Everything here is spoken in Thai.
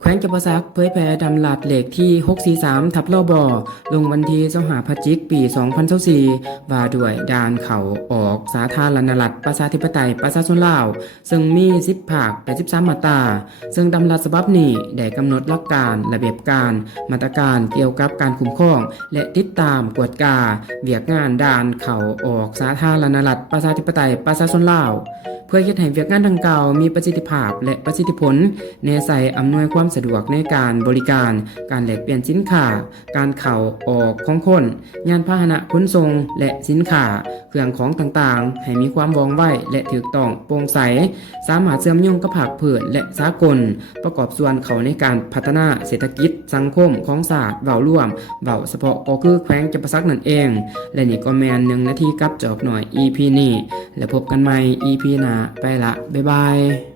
แขวงจำปาสักเผยแพร่ดำลัดเลขที่643ทับลบลงวันที่25พฤศจิกายนปี2024ว่าด้วยด่านเขาออกสาธารณรัฐประชาธิปไตยประชาชนลาวซึ่งมี10ภาค83มาตราซึ่งดำลัดฉบับนี้ได้กำหนดหลักการระเบียบการมาตรการเกี่ยวกับการคุ้มครองและติดตามกวดกาเวียกงานด่านเขาออกสาธารณรัฐประชาธิปไตยประชาชนลาวเพื่อเฮ็ดให้เวียกงานดังกล่าวมีประสิทธิภาพและประสิทธิผลในใส่อำนวยความสะดวกในการบริการการแลกเปลี่ยนสินค้าการเข้าออกของคนยานพาหนะขนส่งและสินค้าเครื่องของต่างๆให้มีความว่องไวและถูกต้องโปร่งใสสามารถเชื่อมโยงกับภาคพื้นและสากลประกอบส่วนเข้าในการพัฒนาเศรษฐกิจสังคมของชาติเว้าร่วมเว้าเฉพาะก็คือแขวงจำปาสักนั่นเองและนี่ก็แม่น1 นาทีกับจอบหน่อย EP นี้แล้วพบกันใหม่ EP หน้าไปละบ๊ายบาย